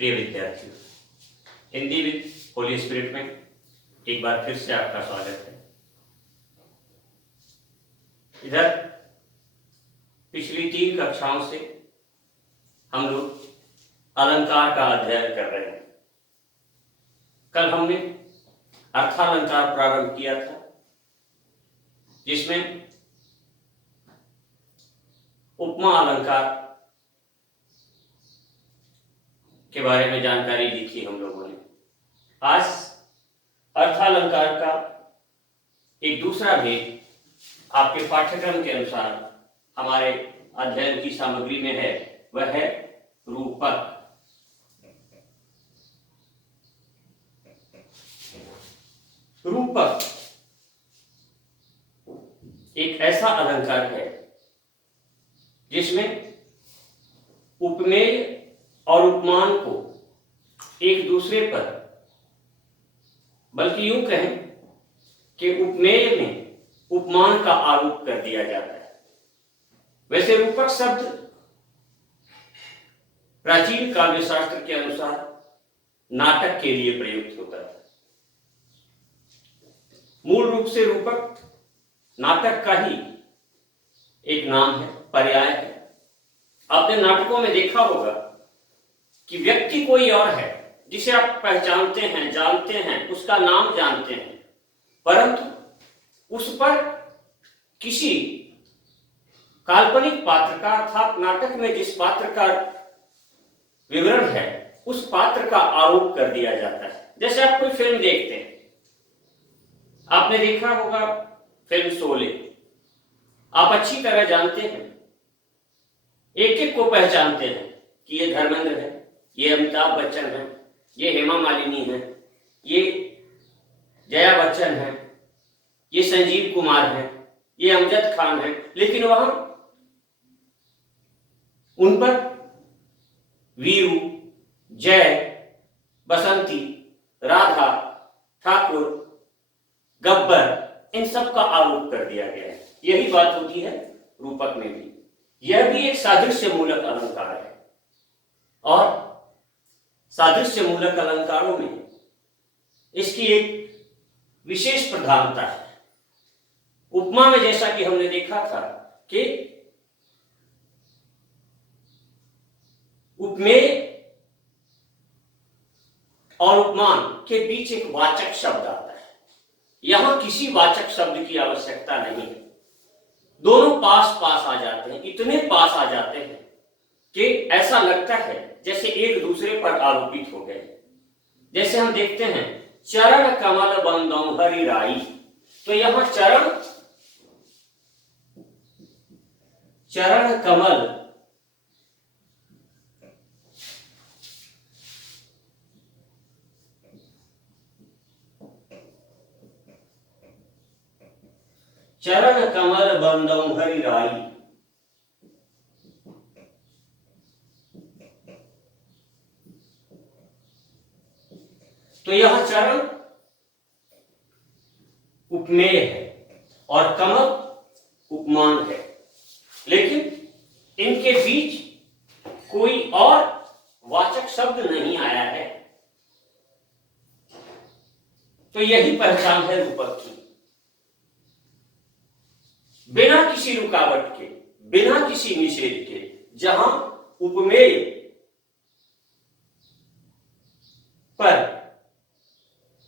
प्रिय विद्यार्थियों, Hindi with Holi spirit में एक बार फिर से आपका स्वागत है। इधर पिछली 3 कक्षाओं से हम लोग अलंकार का अध्ययन कर रहे हैं। कल हमने अर्थालंकार प्रारंभ किया था, जिसमें उपमा अलंकार के बारे में जानकारी दी थी हम लोगों ने। आज अर्थालंकार का एक दूसरा भेद आपके पाठ्यक्रम के अनुसार हमारे अध्ययन की सामग्री में है, वह है रूपक। रूपक एक ऐसा अलंकार है जिसमें उपमेय और उपमान को एक दूसरे पर, बल्कि यूं कहें कि उपमेय में उपमान का आरोप कर दिया जाता है। वैसे रूपक शब्द प्राचीन काव्य शास्त्र के अनुसार नाटक के लिए प्रयुक्त होता है। मूल रूप से रूपक नाटक का ही एक नाम है, पर्याय है। आपने नाटकों में देखा होगा कि व्यक्ति कोई और है जिसे आप पहचानते हैं, जानते हैं, उसका नाम जानते हैं, परंतु उस पर किसी काल्पनिक पात्र का, अर्थात नाटक में जिस पात्र का विवरण है उस पात्र का आरोप कर दिया जाता है। जैसे आप कोई फिल्म देखते हैं, आपने देखा होगा फिल्म शोले, आप अच्छी तरह जानते हैं, एक एक को पहचानते हैं कि ये धर्मेंद्र है, ये अमिताभ बच्चन है, ये हेमा मालिनी है, ये जया बच्चन है, ये संजीव कुमार है, ये अमजद खान है। लेकिन वहां उन पर वीरू, जय, बसंती, राधा, ठाकुर, गब्बर, इन सब का आरोप कर दिया गया है। यही बात होती है रूपक में भी। यह भी एक सादृश्य मूलक अलंकार है, और सादृश्य मूलक अलंकारों में इसकी एक विशेष प्रधानता है। उपमा में जैसा कि हमने देखा था कि उपमेय और उपमान के बीच एक वाचक शब्द आता है। यहां किसी वाचक शब्द की आवश्यकता नहीं है, दोनों पास पास आ जाते हैं, इतने पास आ जाते हैं कि ऐसा लगता है जैसे एक दूसरे पर आरोपित हो गए। जैसे हम देखते हैं चरण कमल बंदौ हरि राई, तो यहां चरण कमल चरण कमल बंदौ हरि राई, तो यह चरण उपमेय है और कमल उपमान है, लेकिन इनके बीच कोई और वाचक शब्द नहीं आया है। तो यही पहचान है रूपक की। बिना किसी रुकावट के, बिना किसी निषेध के, जहां उपमेय पर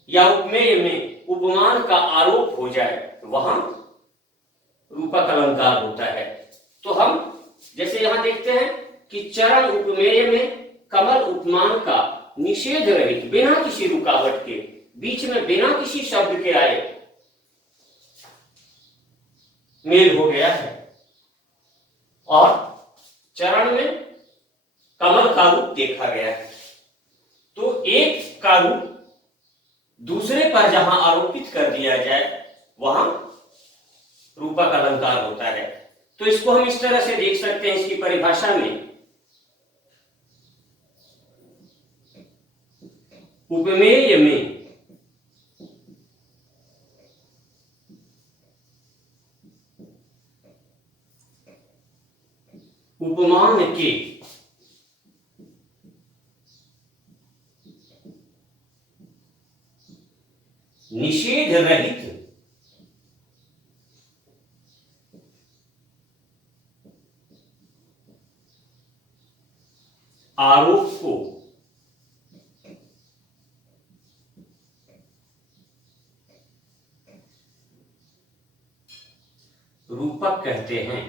या उपमेय में उपमान का आरोप हो जाए वहां रूपक अलंकार होता है। तो हम जैसे यहां देखते हैं कि चरण उपमेय में कमल उपमान का निषेध रहित, बिना किसी रुकावट के, बीच में बिना किसी शब्द के आए मेल हो गया है, और चरण में कमल का रूप देखा गया है। तो एक का रूप दूसरे पर जहां आरोपित कर दिया जाए वहां रूपक अलंकार होता है। तो इसको हम इस तरह से देख सकते हैं, इसकी परिभाषा में उपमेय में उपमान के निषेध रहित आरोप को रूपक कहते हैं।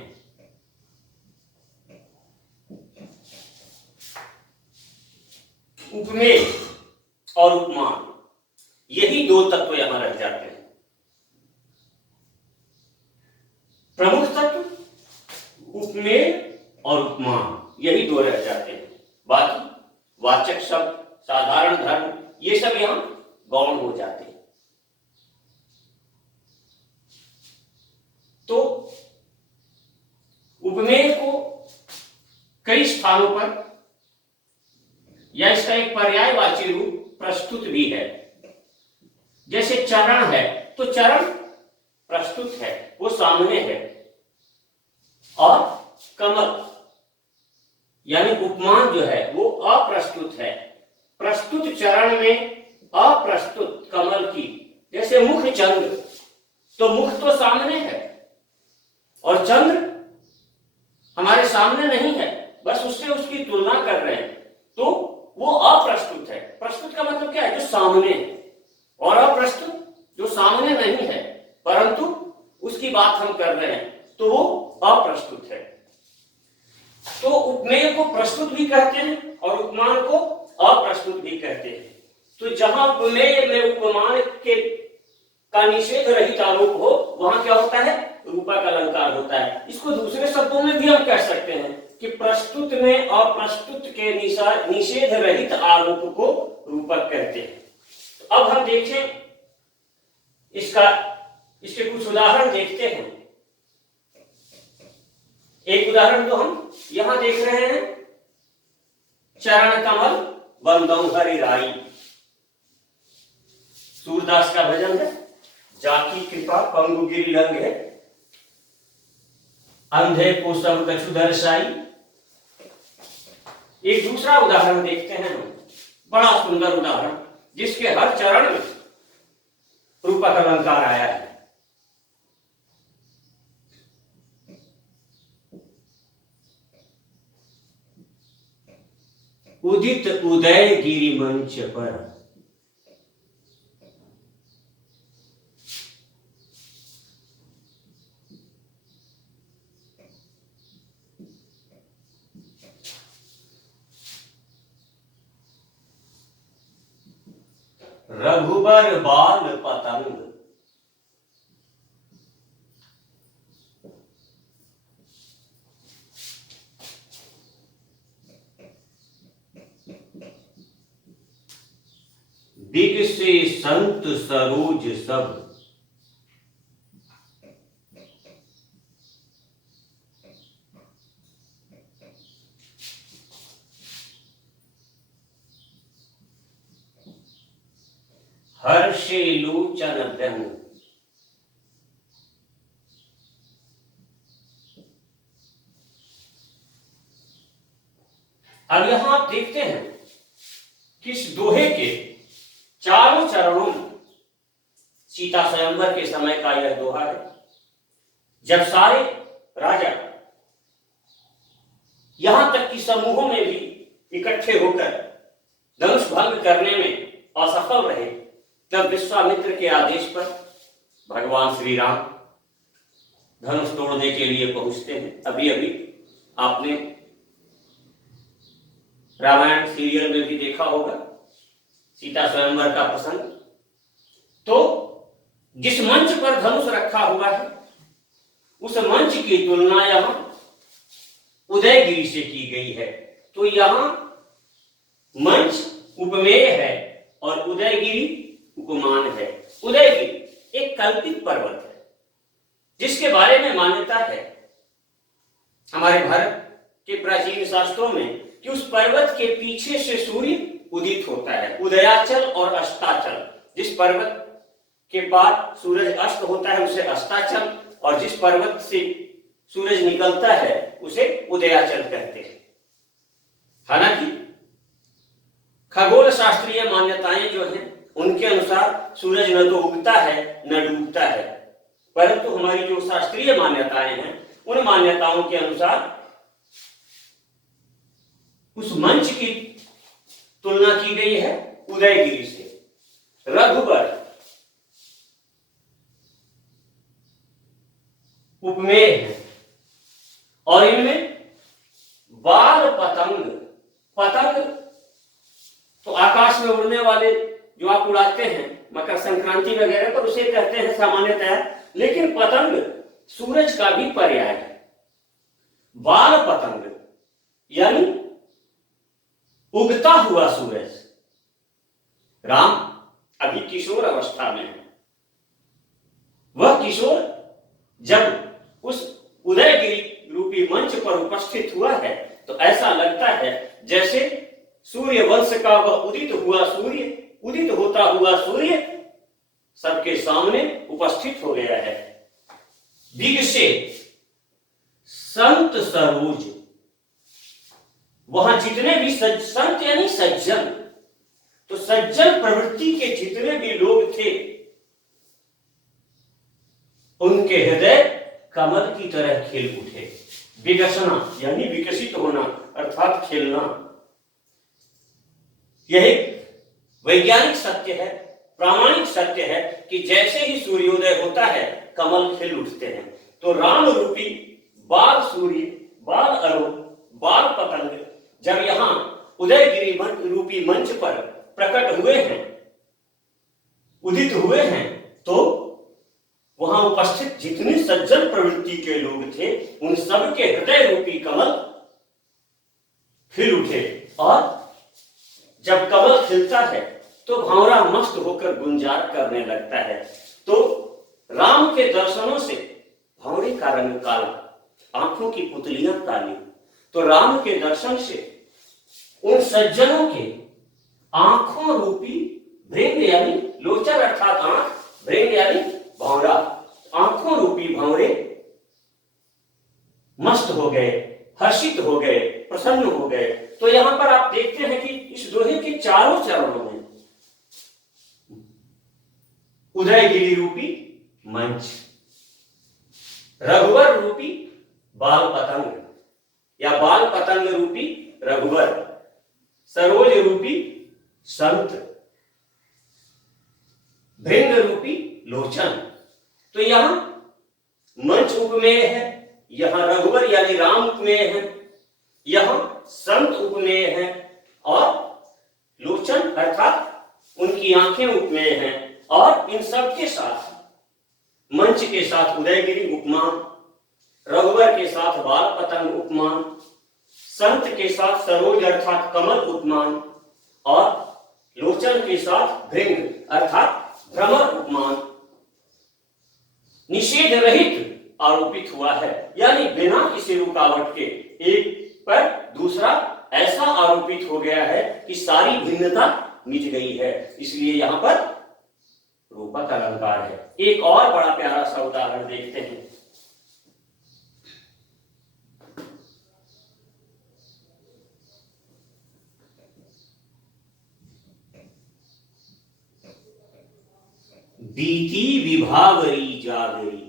उपमेय और उपमान, यही दो तत्व यहां रह जाते हैं। प्रमुख तत्व उपमेय और उपमान, यही दो रह जाते हैं। बाकी वाचक शब्द, साधारण धर्म, ये सब यहां गौण हो जाते हैं। तो उपमेय को कई स्थानों पर या इसका एक पर्यायवाची रूप प्रस्तुत भी है। जैसे चरण है, तो चरण प्रस्तुत है, वो सामने है। और कमल यानी उपमान जो है वो अप्रस्तुत है। प्रस्तुत चरण में अप्रस्तुत कमल की, जैसे मुख चंद्र, तो मुख तो सामने है और चंद्र हमारे सामने नहीं है, बस उससे उसकी तुलना कर रहे हैं, तो वो अप्रस्तुत है। प्रस्तुत का मतलब क्या है? जो सामने है। और अप्रस्तुत जो सामने नहीं है परंतु उसकी बात हम कर रहे हैं, तो वो अप्रस्तुत है। तो उपमेय को प्रस्तुत भी कहते हैं और उपमान को अप्रस्तुत भी कहते हैं। तो जहां उपमेय में उपमान के का निषेध रहित आरोप हो, वहां क्या होता है? रूपक अलंकार होता है। इसको दूसरे शब्दों में भी हम कह सकते हैं कि प्रस्तुत में अप्रस्तुत के निषेध रहित आरोप को रूपक कहते हैं। तो अब हम देखें इसके कुछ उदाहरण देखते हैं। एक उदाहरण तो हम यहां देख रहे हैं, चरण कमल बंदौ हरि राई। सूरदास का भजन है, जाकी कृपा पंगु गिरि लंग है, अंधे को सब कछु दर्शाई। एक दूसरा उदाहरण देखते हैं हम, बड़ा सुंदर उदाहरण, जिसके हर चरण में रूपक अलंकार आया है। उदित उदय गिरि मंच पर, रघुबर बाल पतंग। दिग से संत सरोज सब, हर्षे लोचन व्यंग। अब यहां आप देखते हैं कि इस दोहे के चारों चरणों में, सीता स्वयंवर के समय का यह दोहा है, जब सारे राजा यहां तक कि समूहों में भी इकट्ठे होकर धनुष भंग करने में असफल रहे, तब विश्वामित्र के आदेश पर भगवान श्री राम धनुष तोड़ने के लिए पहुंचते हैं। अभी अभी आपने रामायण सीरियल में भी देखा होगा सीता स्वयंवर का प्रसंग। तो जिस मंच पर धनुष रखा हुआ है, उस मंच की तुलना यहां उदयगिरि से की गई है। तो यहां मंच उपमेय है और उदयगिरि उपमान है। उदयगिरि एक कल्पित पर्वत है, जिसके बारे में मान्यता है हमारे भारत के प्राचीन शास्त्रों में कि उस पर्वत के पीछे से सूर्य उदित होता है। उदयाचल और अस्ताचल, जिस पर्वत के पार सूरज अस्त होता है उसे अस्ताचल, और जिस पर्वत से सूरज निकलता है उसे उदयाचल कहते हैं। हालांकि खगोल शास्त्रीय मान्यताएं जो हैं उनके अनुसार सूरज न तो उगता है न डूबता है, परंतु हमारी जो शास्त्रीय मान्यताएं हैं उन मान्यताओं के अनुसार उस मंच की तुलना की गई है उदयगिरी से। रघुवर उपमेय है और इनमें बाल पतंग, पतंग तो आकाश में उड़ने वाले जो आप उड़ाते हैं मकर संक्रांति वगैरह पर उसे कहते हैं सामान्यतः, लेकिन पतंग सूरज का भी पर्याय है। बाल पतंग यानी उगता हुआ सूरज। राम अभी किशोर अवस्था में है। वह किशोर जब उस उदयगिरी रूपी मंच पर उपस्थित हुआ है तो ऐसा लगता है जैसे सूर्य वंश का वह उदित हुआ सूर्य, उदित होता हुआ सूर्य सबके सामने उपस्थित हो गया है। दिग्से संत सरोज, वहां जितने भी संत यानी सज्जन, तो सज्जन प्रवृत्ति के जितने भी लोग थे उनके हृदय कमल की तरह खिल उठे। विकसना यानी विकसित होना अर्थात खिलना। यह एक वैज्ञानिक सत्य है, प्रामाणिक सत्य है कि जैसे ही सूर्योदय होता है कमल खिल उठते हैं। तो राम रूपी बाल सूर्य, बाल अरुण, बाल पतंग जब यहां उदयगिरी रूपी मंच पर प्रकट हुए हैं, उदित हुए हैं, तो वहां उपस्थित जितने सज्जन प्रवृत्ति के लोग थे उन सबके हृदय रूपी कमल खिल उठे। और जब कमल खिलता है तो भंवरा मस्त होकर गुंजार करने लगता है। तो राम के दर्शनों से भंवरे का रंग काला, आंखों की पुतलियां काली। तो राम के दर्शन से उन सज्जनों के आंखों रूपी भृंग यानी लोचन अर्थात आंख, भृंग यानी भंवरा, आंखों रूपी भंवरे मस्त हो गए, हर्षित हो गए, प्रसन्न हो गए। तो यहां पर आप देखते हैं कि इस दोहे के चारों चरणों में उदयगिरी रूपी मंच, रघुवर रूपी बाल पतंग या बाल पतंग रूपी रघुवर, सरोज रूपी संत, भृंग रूपी लोचन। तो यहां मंच उपमेय है, यहां रघुवर यानी राम उपमेय है, यहां संत उपमेय है और लोचन अर्थात उनकी आंखें उपमेय हैं। और इन सब के साथ मंच के साथ उदयगिरी उपमान, रघुवर के साथ बाल पतंग उपमान, संत के साथ सरोज अर्थात कमल उपमान और लोचन के साथ भृंग अर्थात भ्रमर उपमान निषेध रहित आरोपित हुआ है। यानी बिना किसी रुकावट के एक पर दूसरा ऐसा आरोपित हो गया है कि सारी भिन्नता मिट गई है। इसलिए यहां पर रूपक अलंकार है। एक और बड़ा प्यारा सा उदाहरण देखते हैं। बीती विभावरी जागरी,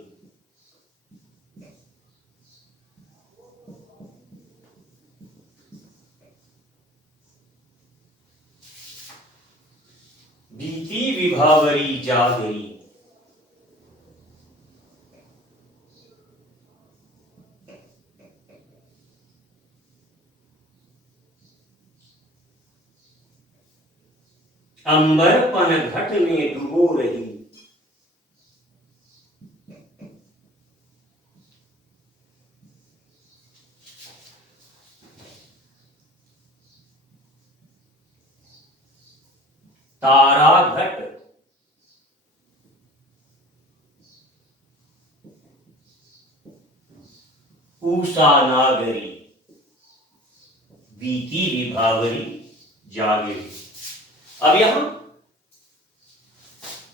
बीती विभावरी जागरी, अंबर पन घट में डुबो रही, तारा घट उषा नागरी, बीती विभावरी जागरी। अब यहां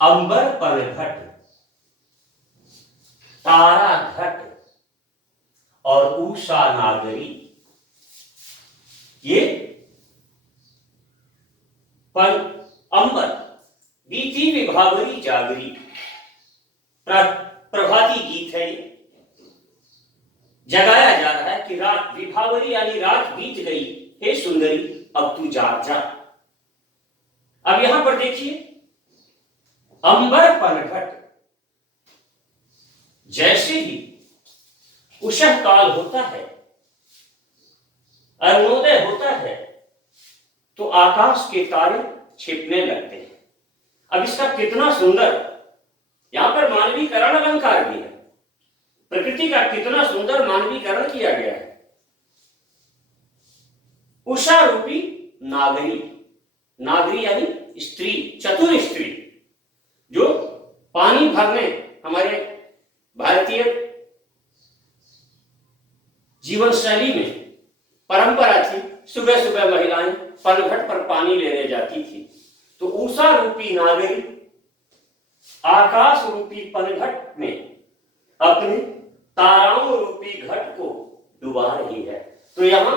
अंबर पर घट, तारा घट और उषा नागरी, ये पर अंबर बीती विभावरी जागरी, प्रभाती गीत है ये। जगाया जा रहा है कि रात विभावरी यानी रात बीत गई, हे सुंदरी अब तू जाग जा। अब यहां पर देखिए, अंबर पनघट, जैसे ही उषः काल होता है, अरुणोदय होता है, तो आकाश के तारे छिपने लगते हैं। अब इसका कितना सुंदर, यहां पर मानवीकरण अलंकार भी है, प्रकृति का कितना सुंदर मानवीकरण किया गया है। उषा रूपी नागरी, नागरी यानी स्त्री, चतुर स्त्री, जो पानी भरने, हमारे भारतीय जीवन शैली में परंपरा थी, सुबह सुबह महिलाएं पनघट पर पानी लेने जाती थी। तो उषा रूपी नागरी आकाश रूपी पनघट में अपने ताराओं रूपी घट को डुबा रही है। तो यहां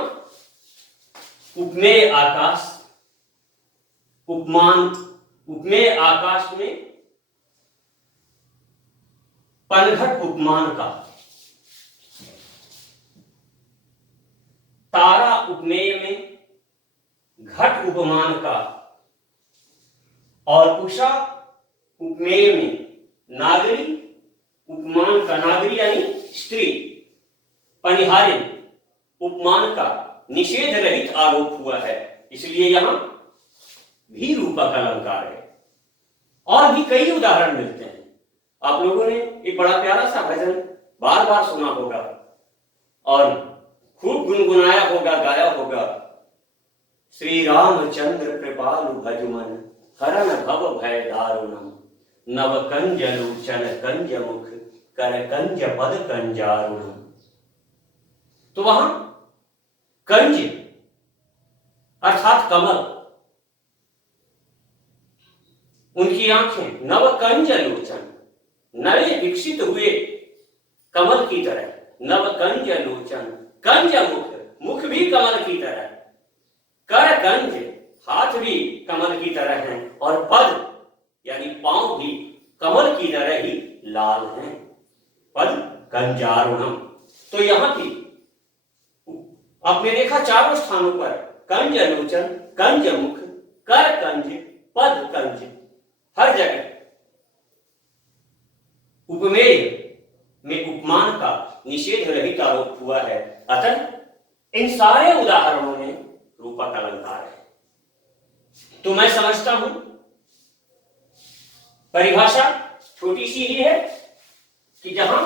उपमेय आकाश, उपमान, उपमेय आकाश में पनघट उपमान का, तारा उपमेय में घट उपमान का, और उषा उपमेय में नागरी उपमान का, नागरी यानी स्त्री, पनिहारिन उपमान का निषेध रहित आरोप हुआ है, इसलिए यहां भी रूपक अलंकार है। और भी कई उदाहरण मिलते हैं। आप लोगों ने एक बड़ा प्यारा सा भजन बार बार सुना होगा और खूब गुनगुनाया होगा, गाया होगा, श्री रामचंद्र कृपालु भजमन हरन भव भय दारुणम, नव कंज लोचन कंज मुख कर कंज पद कंजारुणम। तो वहां कंज अर्थात कमल, उनकी आंखें नव कंज लोचन, नए विकसित हुए कमल की तरह, नव कंज लोचन, कंज मुख, मुख भी कमल की तरह, कर कंज, हाथ भी कमल की तरह हैं, और पद यानी पांव भी कमल की तरह ही लाल हैं, पद कंजारुणम। तो यहां की आपने देखा चारों स्थानों पर कंज लोचन, कंज मुख, कर कंज, पद कंज, हर जगह उपमेय में उपमान का निषेध रहित आरोप हुआ है। अतः इन सारे उदाहरणों में रूपक अलंकार है। तो मैं समझता हूं परिभाषा छोटी सी ही है कि जहां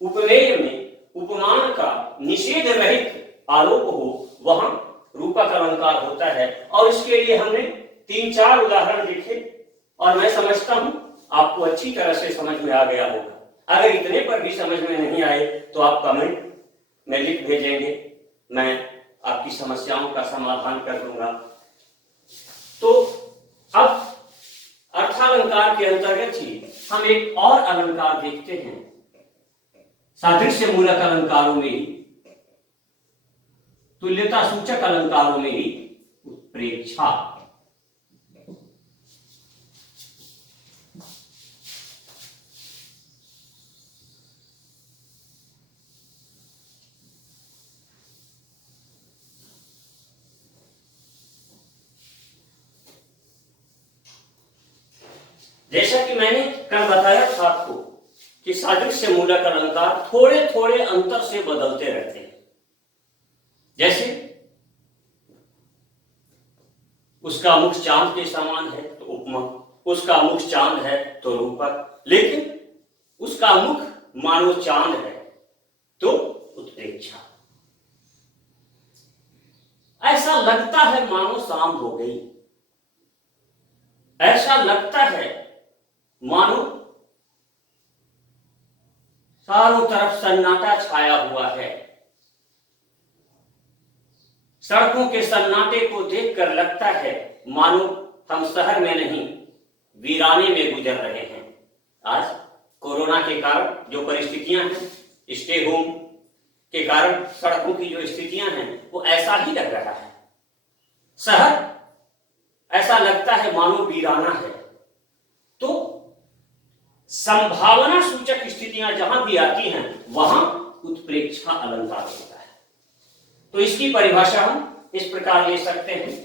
उपमेय में उपमान का निषेध रहित आरोप हो, वहां रूपक अलंकार होता है। और इसके लिए हमने 3-4 उदाहरण देखे और मैं समझता हूं आपको अच्छी तरह से समझ में आ गया होगा। अगर इतने पर भी समझ में नहीं आए तो आप कमेंट में लिख भेजेंगे, मैं आपकी समस्याओं का समाधान कर दूंगा। तो अब अर्थालंकार के अंतर्गत ही हम एक और अलंकार देखते हैं, सादृश्य मूलक अलंकारों में ही, तुल्यता सूचक अलंकारों में ही उत्प्रेक्षा। जैसा कि मैंने कल बताया था आपको कि सादृश्य मूलक अलंकार थोड़े थोड़े अंतर से बदलते रहते हैं। जैसे उसका मुख चांद के समान है तो उपमा, उसका मुख चांद है तो रूपक, लेकिन उसका मुख मानो चांद है तो उत्प्रेक्षा। ऐसा लगता है मानो शाम हो गई, ऐसा लगता है मानो चारों तरफ सन्नाटा छाया हुआ है। सड़कों के सन्नाटे को देखकर लगता है मानो हम शहर में नहीं वीराने में गुजर रहे हैं। आज कोरोना के कारण जो परिस्थितियां हैं, स्टे होम के कारण सड़कों की जो स्थितियां हैं, वो ऐसा ही लग रहा है। शहर ऐसा लगता है मानो वीराना है, संभावना सूचक स्थितियां जहां भी आती हैं वहां उत्प्रेक्षा अलंकार होता है। तो इसकी परिभाषा हम इस प्रकार ले सकते हैं,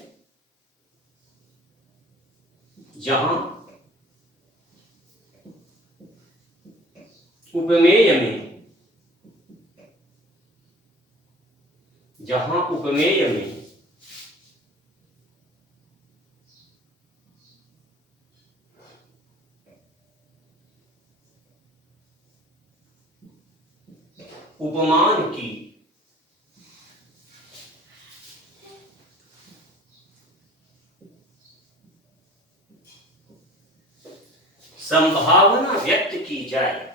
जहां उपमेय में उपमान की संभावना व्यक्त की जाए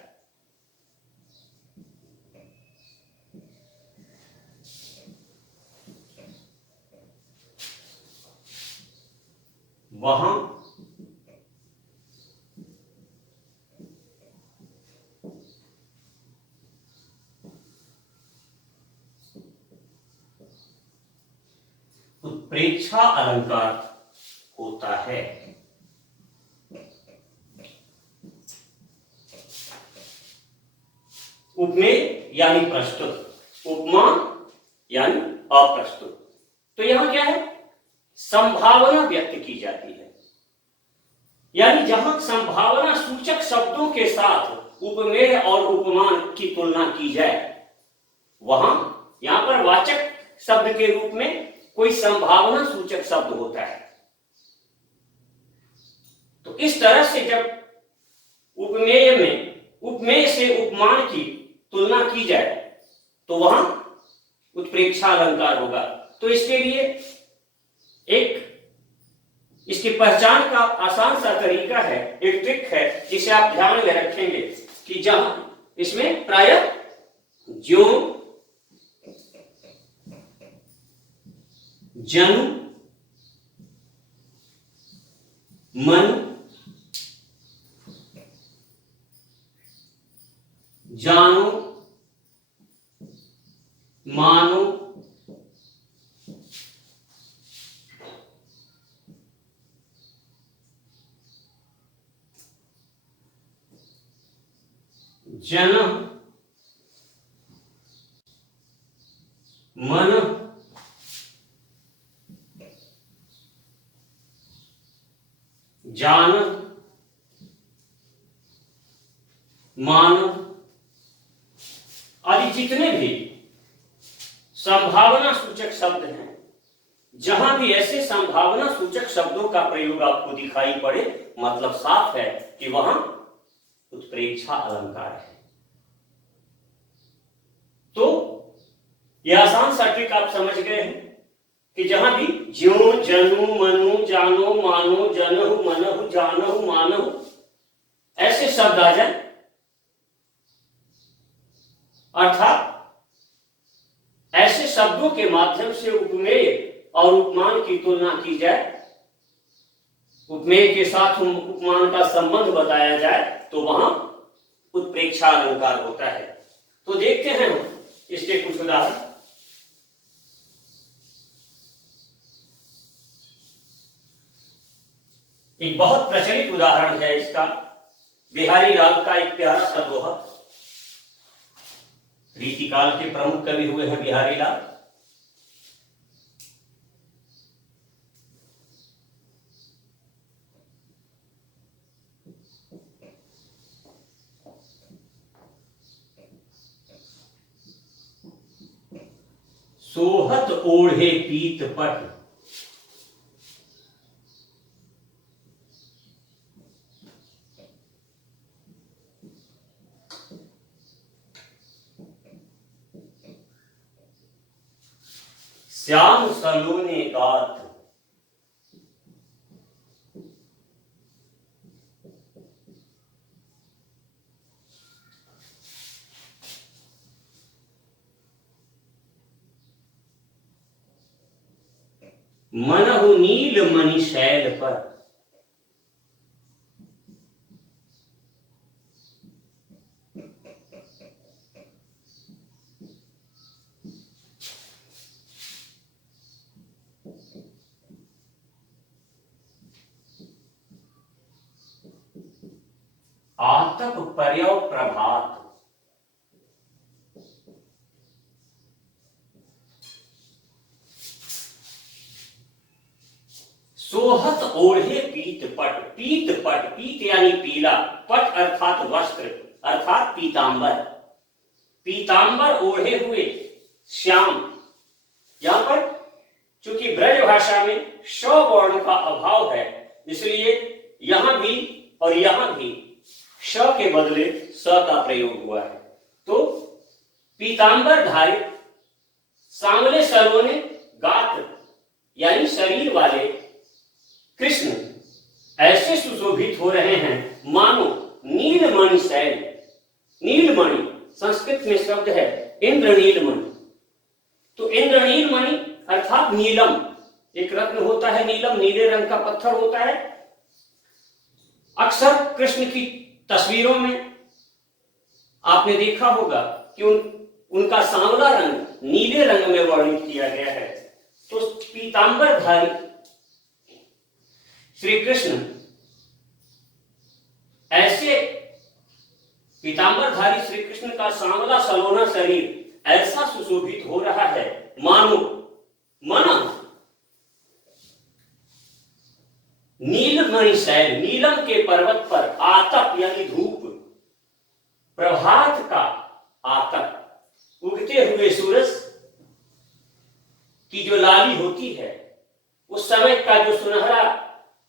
वहां उत्प्रेक्षा अलंकार होता है। उपमेय यानी प्रस्तुत, उपमान यानी अप्रस्तुत। तो यहां क्या है, संभावना व्यक्त की जाती है, यानी जहां संभावना सूचक शब्दों के साथ उपमेय और उपमान की तुलना की जाए वहां यहां पर वाचक शब्द के रूप में कोई संभावना सूचक शब्द होता है। तो इस तरह से जब उपमेय से उपमान की तुलना की जाए तो वहां उत्प्रेक्षा अलंकार होगा। तो इसके लिए इसकी पहचान का आसान सा तरीका है, एक ट्रिक है जिसे आप ध्यान में रखेंगे कि जहां इसमें प्रायः ज्यों, जनु, मन, जानो, मानो, जन, मन, जान, मान आदि जितने भी संभावना सूचक शब्द हैं, जहां भी ऐसे संभावना सूचक शब्दों का प्रयोग आपको दिखाई पड़े, मतलब साफ है कि वहां उत्प्रेक्षा अलंकार है। तो यह आसान सा ट्रिक आप समझ गए हैं कि जहां भी ज्यों, जनु, मनु, जानो, मानो, जनहु, मनहु, जानहु, मानहु ऐसे शब्द आ जाए, अर्थात ऐसे शब्दों के माध्यम से उपमेय और उपमान की तुलना की जाए, उपमेय के साथ उपमान का संबंध बताया जाए, तो वहां उत्प्रेक्षा अलंकार होता है। तो देखते हैं हम इसके कुछ उदाहरण। एक बहुत प्रचलित उदाहरण है इसका, बिहारी लाल का एक प्यारा सा दोहा। रीतिकाल के प्रमुख कवि हुए हैं बिहारी लाल। सोहत ओढ़े पीत पट, श्याम सलोने गात, मनहु नील मणि शैल पर, आत आतप पर्यव प्रभात। सोहत ओढ़े पीत पट, पीत पट, पीत यानी पीला, पट अर्थात वस्त्र अर्थात पीतांबर, पीतांबर ओढ़े हुए श्याम। यहां पर चूंकि ब्रज भाषा में श वर्ण का अभाव है, इसलिए यहां भी और यहां भी श के बदले स का प्रयोग हुआ है। तो पीतांबर धारित सांवले सलोने गात्र यानी शरीर वाले कृष्ण ऐसे सुशोभित हो रहे हैं मानो नीलमणि शैल। नीलमणि संस्कृत में शब्द है इंद्रनीलमणि। तो इंद्रनीलमणि अर्थात नीलम, एक रत्न होता है नीलम, नीले रंग का पत्थर होता है। अक्सर कृष्ण की तस्वीरों में आपने देखा होगा कि उनका सांवला रंग नीले रंग में वर्णित किया गया है। तो पीतांबरधारी श्री कृष्ण ऐसे, पीतांबरधारी श्री कृष्ण का सांवला सलोना शरीर ऐसा सुशोभित हो रहा है मानो मन नीलमणि शैल, नीलम के पर्वत पर आतप यानी धूप, प्रभात का आतप, उगते हुए सूरज की जो लाली होती है, उस समय का जो सुनहरा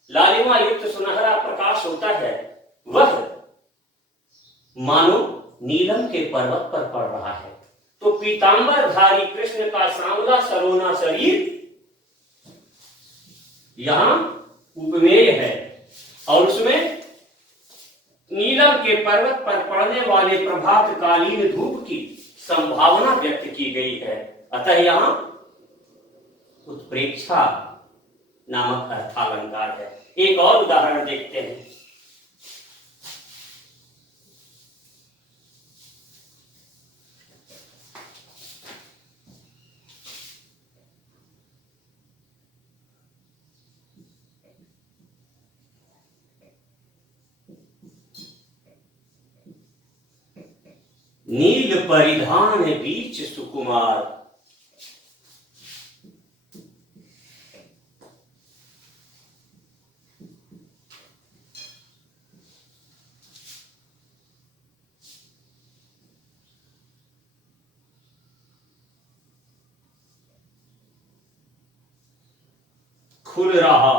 लालिमा युक्त सुनहरा प्रकाश होता है, वह मानो नीलम के पर्वत पर पड़ रहा है। तो पीतांबरधारी कृष्ण का सांवला सलोना शरीर यहां उपमेय है और उसमें नीलम के पर्वत पर पड़ने वाले प्रभात कालीन धूप की संभावना व्यक्त की गई है। अतः यहां उत्प्रेक्षा नामक अर्थालंकार है। एक और उदाहरण देखते हैं। नील परिधान बीच सुकुमार, खुल रहा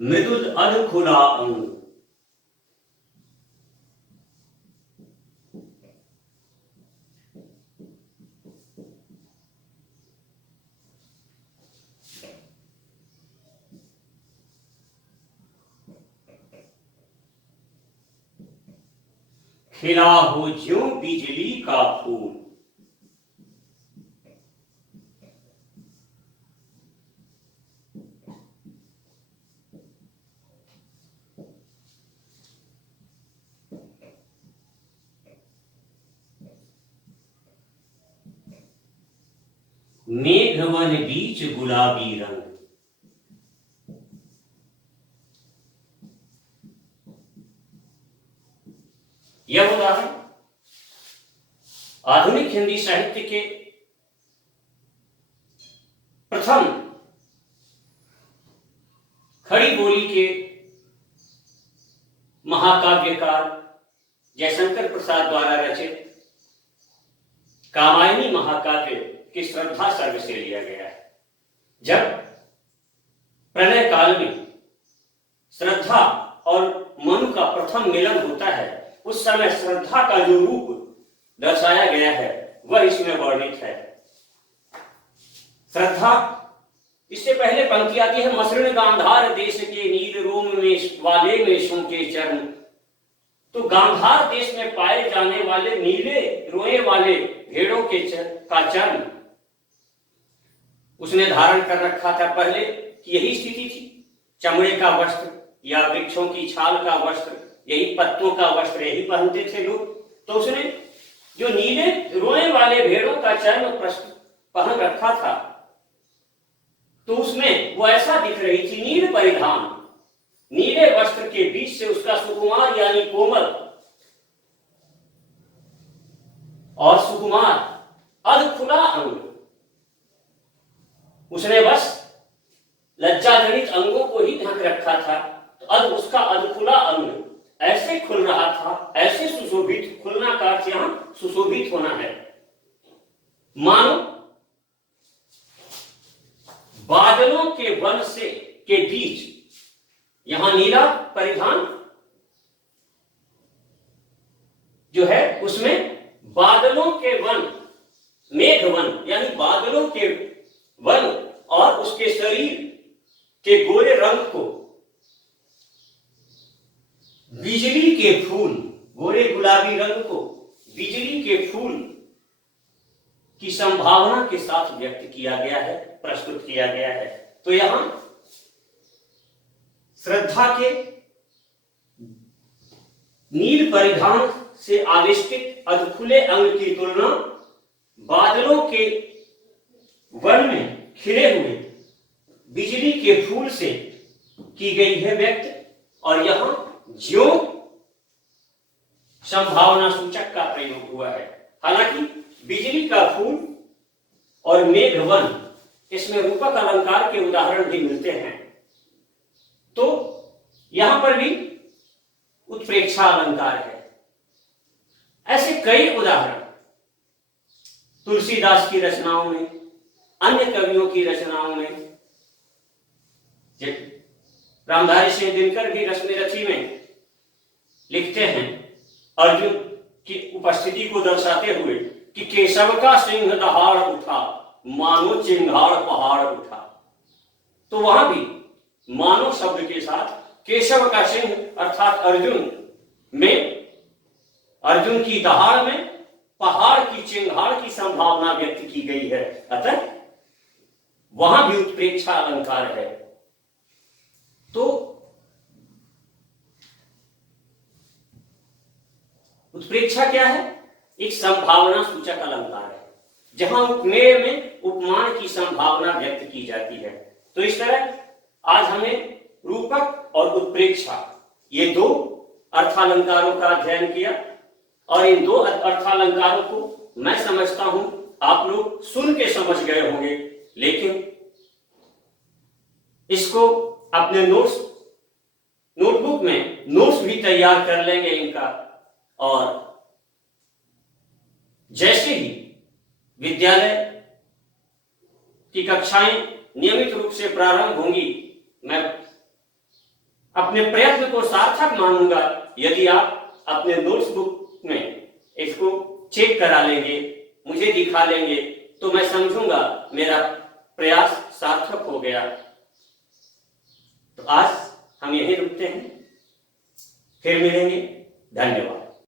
मृदुल अध खुला अंग, खिला हो ज्यों बिजली का फूल। मेघवन बीच गुलाबी रंग, यह उदाहरण आधुनिक हिंदी साहित्य के प्रथम खड़ी बोली के महाकाव्यकार जयशंकर प्रसाद द्वारा रचित कामायनी महाकाव्य की श्रद्धा सर्ग से लिया गया है। जब प्रलय काल में श्रद्धा और मनु का प्रथम मिलन होता है, उस समय श्रद्धा का जो रूप दर्शाया गया है वह इसमें वर्णित है। श्रद्धा, इससे पहले पंक्ति आती है, मसृण गांधार देश के नील रोम में वाले मेषों के चरण। तो गांधार देश में पाए जाने वाले नीले रोए वाले भेड़ों के का चरण उसने धारण कर रखा था। पहले यही स्थिति थी, चमड़े का वस्त्र या वृक्षों की छाल का वस्त्र, यही पत्तों का वस्त्र यही पहनते थे लोग। तो उसने जो नीले रोए वाले भेड़ों का चर्म पहन रखा था, तो उसमें वो ऐसा दिख रही थी, नील परिधान, नीले वस्त्र के बीच से उसका सुकुमार यानी कोमल और सुकुमार अधखुला अंग। उसने बस लज्जाजनित अंगों को ही ढक रखा था, तो उसका अधखुला अंग ऐसे खुल रहा था, ऐसे सुशोभित, खुलना का अर्थ यहां सुशोभित होना है, मानो बादलों के वन से के बीच, यहां नीला परिधान जो है उसमें बादलों के वन, मेघ वन यानी बादलों के वन और उसके शरीर के गोरे रंग को बिजली के फूल, गोरे गुलाबी रंग को बिजली के फूल की संभावना के साथ व्यक्त किया गया है, प्रस्तुत किया गया है। तो यहां श्रद्धा के नील परिधान से आविष्कृत अधखुले अंग की तुलना बादलों के वन में खिले हुए बिजली के फूल से की गई है व्यक्त, और यहां ज्यों संभावना सूचक का प्रयोग हुआ है। हालांकि बिजली का फूल और मेघवन, इसमें रूपक अलंकार के उदाहरण भी मिलते हैं, तो यहां पर भी उत्प्रेक्षा अलंकार है। ऐसे कई उदाहरण तुलसीदास की रचनाओं में, अन्य कवियों की रचनाओं में, रामधारी सिंह दिनकर भी रश्मि रथी में लिखते हैं अर्जुन की उपस्थिति को दर्शाते हुए कि केशव का सिंह दहाड़ उठा, मानो चिंगाड़ पहाड़ उठा। तो वहां भी मानो शब्द के साथ केशव का सिंह अर्थात अर्जुन में, अर्जुन की दहाड़ में पहाड़ की चिंगाड़ की संभावना व्यक्त की गई है, अतः वहां भी उत्प्रेक्षा अलंकार है। तो उत्प्रेक्षा क्या है? एक संभावना सूचक अलंकार है, जहां उपमेय में उपमान की संभावना व्यक्त की जाती है। तो इस तरह आज हमें रूपक और उत्प्रेक्षा, ये दो अर्थालंकारों का अध्ययन किया, और इन दो अर्थालंकारों को मैं समझता हूं आप लोग सुन के समझ गए होंगे, लेकिन इसको अपने नोटबुक में नोट्स भी तैयार कर लेंगे इनका, और जैसे ही विद्यालय की कक्षाएं नियमित रूप से प्रारंभ होंगी, मैं अपने प्रयत्न को सार्थक मानूंगा यदि आप अपने नोट्स बुक में इसको चेक करा लेंगे, मुझे दिखा लेंगे, तो मैं समझूंगा मेरा प्रयास सार्थक हो गया। तो आज हम यहीं रुकते हैं, फिर मिलेंगे। धन्यवाद।